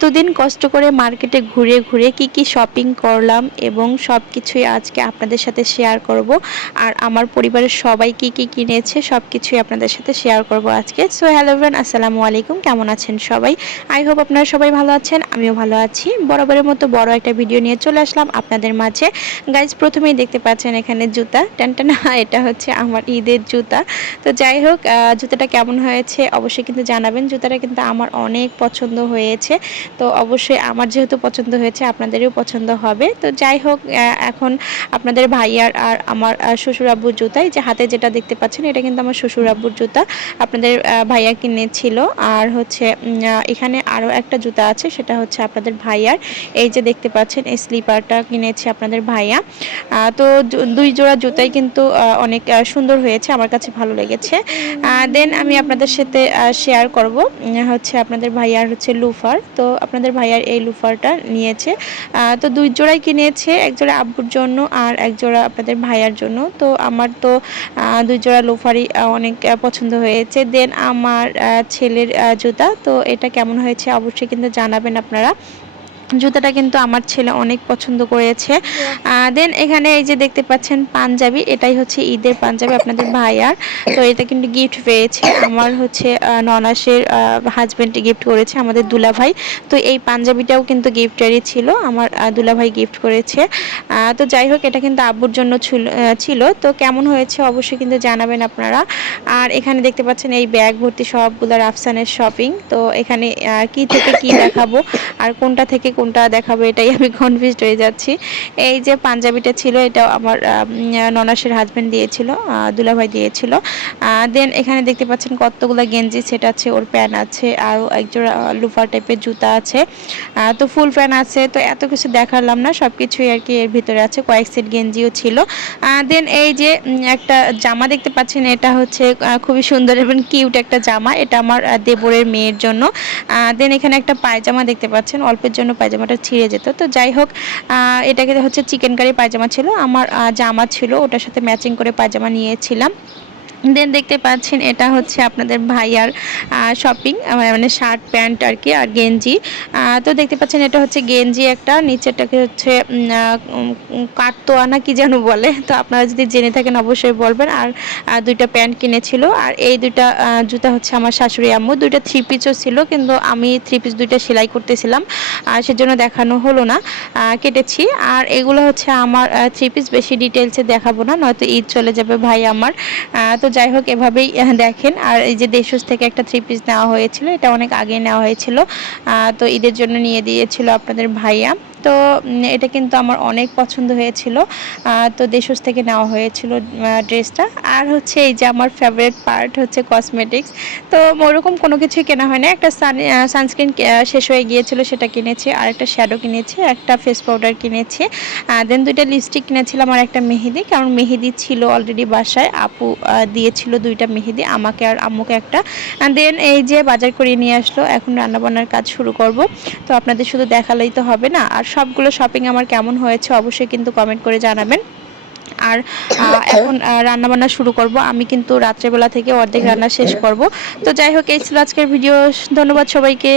এতদিন কষ্ট করে মার্কেটে ঘুরে ঘুরে কি কি শপিং করলাম এবং সব কিছুই আজকে আপনাদের সাথে শেয়ার করব। আর আমার পরিবারের সবাই কি কি কিনেছে সব কিছুই আপনাদের সাথে শেয়ার করব আজকে। সো হ্যালো ফ্রেন্ড আসসালামু আলাইকুম। কেমন আছেন সবাই? আই হোপ আপনারা সবাই ভালো আছেন, আমিও ভালো আছি। বরাবরের মতো বড় একটা ভিডিও নিয়ে চলে আসলাম আপনাদের মাঝে। গাইজ প্রথমেই দেখতে পাচ্ছেন এখানে জুতা। টানটানা এটা হচ্ছে আমার ঈদের জুতা। তো যাই হোক জুতাটা কেমন হয়েছে অবশ্যই কিন্তু জানাবেন। জুতাটা কিন্তু আমার অনেক পছন্দ হয়েছে। তো অবশ্যই আমার যেহেতু পছন্দ হয়েছে, আপনাদেরও পছন্দ হবে। তো যাই হোক এখন আপনাদের ভাইয়ার আর আমার শ্বশুর আব্বুর জুতাই, যে হাতে যেটা দেখতে পাচ্ছেন, এটা কিন্তু আমার শ্বশুর আব্বুর জুতা। আপনাদের ভাইয়া কিনেছিল। আর হচ্ছে এখানে আরও একটা জুতা আছে, সেটা হচ্ছে আপনাদের ভাইয়ার। এই যে দেখতে পাচ্ছেন, এই স্লিপারটা কিনেছে আপনাদের ভাইয়া। তো দুই জোড়া জুতাই কিন্তু অনেক সুন্দর হয়েছে, আমার কাছে ভালো লেগেছে। দেন আমি আপনাদের সাথে শেয়ার করব হচ্ছে আপনাদের ভাইয়ার হচ্ছে লুফার। তো আপনাদের ভাইয়ার এই লুফারটা নিয়েছে। তো দুই জোড়াই কিনেছে, এক জোড়া আব্বুর জন্য আর এক জোড়া আপনাদের ভাইয়ার জন্য। তো আমার তো দুই জোড়া লুফারই অনেক পছন্দ হয়েছে। দেন আমার ছেলের জুতা। তো এটা কেমন হয়েছে অবশ্যই কিন্তু জানাবেন আপনারা। জুতাটা কিন্তু আমার ছেলে অনেক পছন্দ করেছে। দেন এখানে এই যে দেখতে পাচ্ছেন পাঞ্জাবি এটাই হচ্ছে ঈদের পাঞ্জাবি আপনাদের ভাইয়ার। তো এটা কিন্তু গিফট পেয়েছে। আমার হচ্ছে ননাসের হাজব্যান্ড গিফট করেছে আমাদের দুলাভাই। তো এই পাঞ্জাবিটাও কিন্তু গিফটেরই ছিল। আমার দুলাভাই গিফট করেছে। তো যাই হোক এটা কিন্তু আব্বুর জন্য ছিল- ছিল। তো কেমন হয়েছে অবশ্যই কিন্তু জানাবেন আপনারা। আর এখানে দেখতে পাচ্ছেন এই ব্যাগ ভর্তি সবগুলো রাফসানের শপিং তো এখানে কি থেকে কি দেখাবো আর কোনটা থেকে কোনটা দেখাবো এটাই আমি কনফিউজড হয়ে যাচ্ছি। এই যে পাঞ্জাবিটা ছিল, এটা আমার ননাসের হাজব্যান্ড দিয়েছিল দুলাভাই দিয়েছিল। দেন এখানে দেখতে পাচ্ছেন কতগুলো গেঞ্জি, সেট আছে, ওর প্যান্ট আছে আর একজোড়া লুফার টাইপের জুতা আছে। তো ফুল প্যান্ট আছে, তো এত কিছু দেখালাম না সব কিছুই আর কি এর ভিতরে আছে, কয়েক সেট গেঞ্জিও ছিল। দেন এই যে একটা জামা দেখতে পাচ্ছেন, এটা হচ্ছে খুবই সুন্দর এবং কিউট একটা জামা, এটা আমার দেবরের মেয়ের জন্য। দেন এখানে একটা পায়জামা দেখতে পাচ্ছেন, অল্পের জন্য পায়জামাটা ছিঁড়ে যেত। তো যাই হোক এটাকে হচ্ছে চিকেন কারি পায়জামা ছিল। আমার জামা ছিল, ওটার সাথে ম্যাচিং করে পায়জামা নিয়েছিলাম। দেন দেখতে পাচ্ছেন এটা হচ্ছে আপনাদের ভাইয়ার শপিং মানে শার্ট প্যান্ট আর কি, আর গেঞ্জি। তো দেখতে পাচ্ছেন এটা হচ্ছে গেঞ্জি একটা, নিচেরটাকে হচ্ছে কাটতোয়া না কি যেন বলে। তো আপনারা যদি জেনে থাকেন অবশ্যই বলবেন। আর দুইটা প্যান্ট কিনেছিল। আর এই দুইটা জুতা হচ্ছে আমার শাশুড়ি আম্মু। দুইটা থ্রি পিসও ছিল, কিন্তু আমি থ্রি পিস দুইটা সেলাই করতেছিলাম। আর সেজন্য দেখানো হলো না। কেটেছি। আর এগুলো হচ্ছে আমার থ্রি পিস বেশি ডিটেলসে দেখাবো না, নয়তো ঈদ চলে যাবে ভাই আমার। তো যাই হোক, এভাবেই দেখেন। আর এই যে দেশজ থেকে একটা থ্রি পিস নেওয়া হয়েছিল, এটা অনেক আগে নেওয়া হয়েছিল। তো ঈদের জন্য নিয়ে দিয়েছিল আপনাদের ভাইয়া। তো এটা কিন্তু আমার অনেক পছন্দ হয়েছিল। তো দেশজ থেকে নেওয়া হয়েছিল ড্রেসটা। আর হচ্ছে এই যে আমার ফেভারিট পার্ট হচ্ছে কসমেটিক্স তো ওরকম কোনো কিছুই কেনা হয় না একটা সান সানস্ক্রিন শেষ হয়ে গিয়েছিল, সেটা কিনেছি। আর একটা শ্যাডো কিনেছি, একটা ফেস পাউডার কিনেছি। দেন দুইটা লিপস্টিক কিনেছিলাম আর একটা মেহেদি। কারণ মেহেদি ছিল অলরেডি বাসায়। আপু দিয়েছিল দুইটা মেহেদি, আমাকে আর আম্মুকে একটা। দেন এই যে বাজার করে নিয়ে আসলো, এখন রান্নাবান্নার কাজ শুরু করব। তো আপনাদের শুধু দেখালেই তো হবে না। আর সবগুলো শপিং আমার কেমন হয়েছে অবশ্যই কিন্তু কমেন্ট করে জানাবেন। আর এখন রান্না বান্না শুরু করব। আমি কিন্তু রাত্রেবেলা থেকে অর্ধেক রান্না শেষ করব। তো যাই হোক, এই ছিল আজকের ভিডিও ধন্যবাদ সবাইকে।